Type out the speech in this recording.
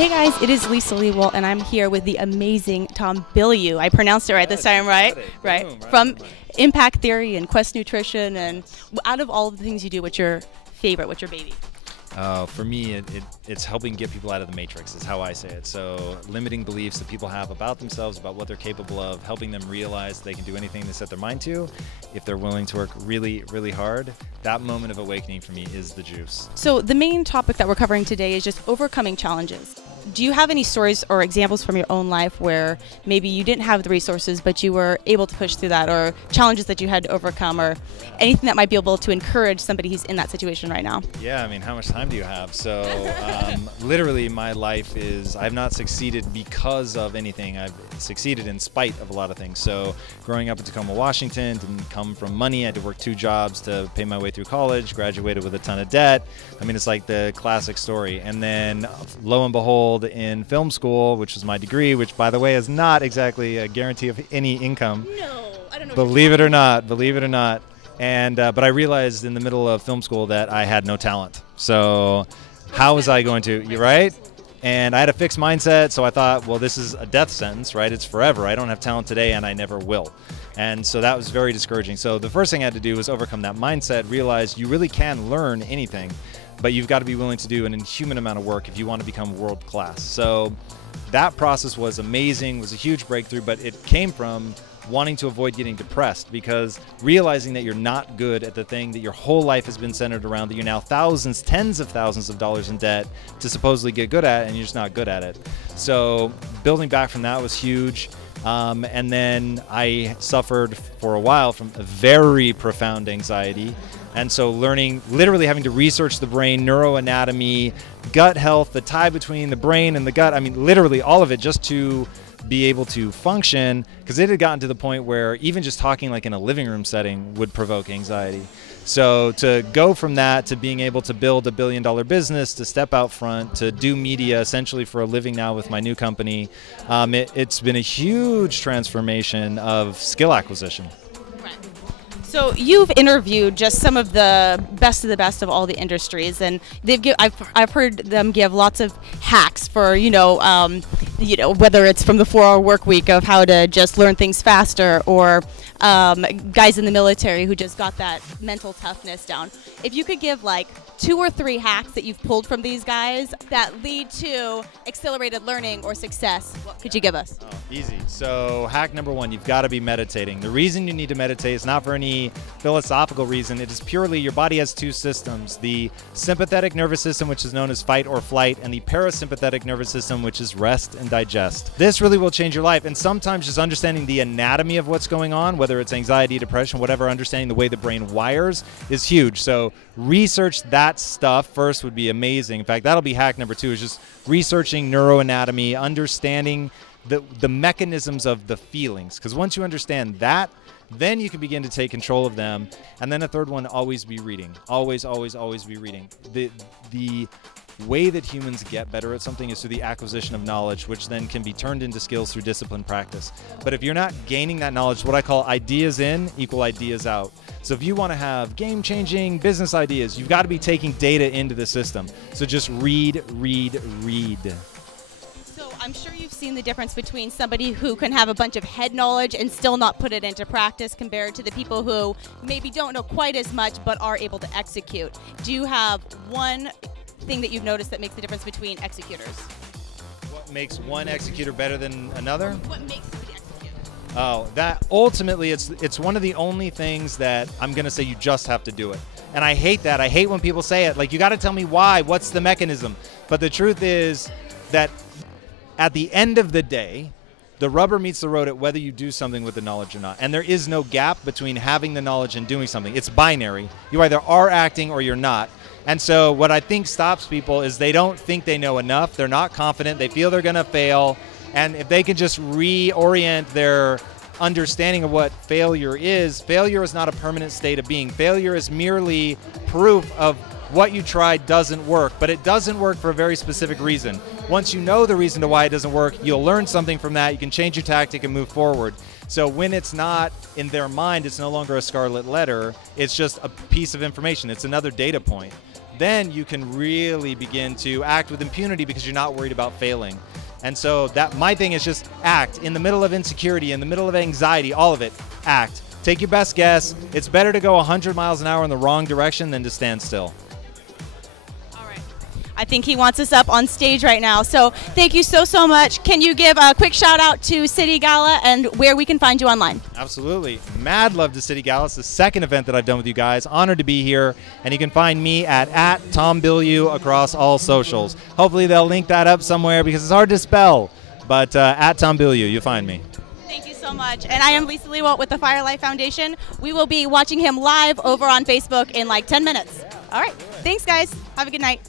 Hey guys, it is Lisa Lewolt, and I'm here with the amazing Tom Bilyeu. I pronounced it right this time, right? Right. From Impact Theory and Quest Nutrition, and out of all of the things you do, what's your favorite? What's your baby? For me, it's helping get people out of the matrix is how I say it. So limiting beliefs that people have about themselves, about what they're capable of, helping them realize they can do anything they set their mind to if they're willing to work really, really hard. That moment of awakening for me is the juice. So the main topic that we're covering today is just overcoming challenges. Do you have any stories or examples from your own life where maybe you didn't have the resources but you were able to push through that, or challenges that you had to overcome, or anything that might be able to encourage somebody who's in that situation right now? Yeah, I mean, how much time do you have? So literally my life is, I've not succeeded because of anything. I've succeeded in spite of a lot of things. So growing up in Tacoma, Washington, didn't come from money. I had to work 2 jobs to pay my way through college, graduated with a ton of debt. I mean, it's like the classic story. And then lo and behold, in film school, which was my degree, which by the way is not exactly a guarantee of any income. No, I don't know. Believe it or not. And but I realized in the middle of film school that I had no talent. So how was I going to, you're right? And I had a fixed mindset, so I thought, well, this is a death sentence, right? It's forever. I don't have talent today, and I never will. And so that was very discouraging. So the first thing I had to do was overcome that mindset, realize you really can learn anything, but you've got to be willing to do an inhuman amount of work if you want to become world class. So that process was amazing, was a huge breakthrough, but it came from wanting to avoid getting depressed, because realizing that you're not good at the thing that your whole life has been centered around, that you're now thousands, tens of thousands of dollars in debt to supposedly get good at, and you're just not good at it. So building back from that was huge. And then I suffered for a while from a very profound anxiety. And so learning, literally having to research the brain, neuroanatomy, gut health, the tie between the brain and the gut, I mean, literally all of it, just to be able to function, because it had gotten to the point where even just talking like in a living room setting would provoke anxiety. So to go from that to being able to build a $1 billion business, to step out front, to do media essentially for a living now with my new company, it's been a huge transformation of skill acquisition. So you've interviewed just some of the best of all the industries, and I've heard them give lots of hacks for whether it's from the 4-hour work week of how to just learn things faster, or guys in the military who just got that mental toughness down. If you could give like 2 or 3 hacks that you've pulled from these guys that lead to accelerated learning or success, what could you give us? Oh, easy. So hack number 1, you've got to be meditating. The reason you need to meditate is not for any philosophical reason. It is purely your body has 2 systems, the sympathetic nervous system, which is known as fight or flight, and the parasympathetic nervous system, which is rest and digest. This really will change your life, and sometimes just understanding the anatomy of what's going on, whether it's anxiety, depression, whatever, understanding the way the brain wires is huge. So research that stuff first would be amazing. In fact, that'll be hack number 2, is just researching neuroanatomy, understanding the mechanisms of the feelings, because once you understand that, then you can begin to take control of them. And then a third one, always be reading. Always, always, always be reading. The way that humans get better at something is through the acquisition of knowledge, which then can be turned into skills through disciplined practice. But if you're not gaining that knowledge, what I call ideas in equal ideas out. So if you want to have game-changing business ideas, you've got to be taking data into the system. So just read, read, read. I'm sure you've seen the difference between somebody who can have a bunch of head knowledge and still not put it into practice compared to the people who maybe don't know quite as much but are able to execute. Do you have one thing that you've noticed that makes the difference between executors? What makes one executor better than another? What makes somebody execute? Oh, that ultimately it's one of the only things that I'm going to say you just have to do it. And I hate that. I hate when people say it. Like, you got to tell me why. What's the mechanism? But the truth is that at the end of the day, the rubber meets the road at whether you do something with the knowledge or not. And there is no gap between having the knowledge and doing something. It's binary. You either are acting or you're not. And so what I think stops people is they don't think they know enough. They're not confident. They feel they're going to fail. And if they can just reorient their understanding of what failure is not a permanent state of being. Failure is merely proof of what you tried doesn't work, but it doesn't work for a very specific reason. Once you know the reason to why it doesn't work, you'll learn something from that. You can change your tactic and move forward. So when it's not in their mind, it's no longer a scarlet letter. It's just a piece of information. It's another data point. then you can really begin to act with impunity because you're not worried about failing. And so that my thing is just act in the middle of insecurity, in the middle of anxiety, all of it, act. Take your best guess. It's better to go 100 miles an hour in the wrong direction than to stand still. I think he wants us up on stage right now. So thank you so much. Can you give a quick shout out to City Gala and where we can find you online? Absolutely. Mad love to City Gala. It's the second event that I've done with you guys. Honored to be here. And you can find me at Tom Bilyeu across all socials. Hopefully they'll link that up somewhere because it's hard to spell. But at Tom Bilyeu, you'll find me. Thank you so much. And I am Lisa Lewolt with the Firelight Foundation. We will be watching him live over on Facebook in like 10 minutes. All right. Thanks, guys. Have a good night.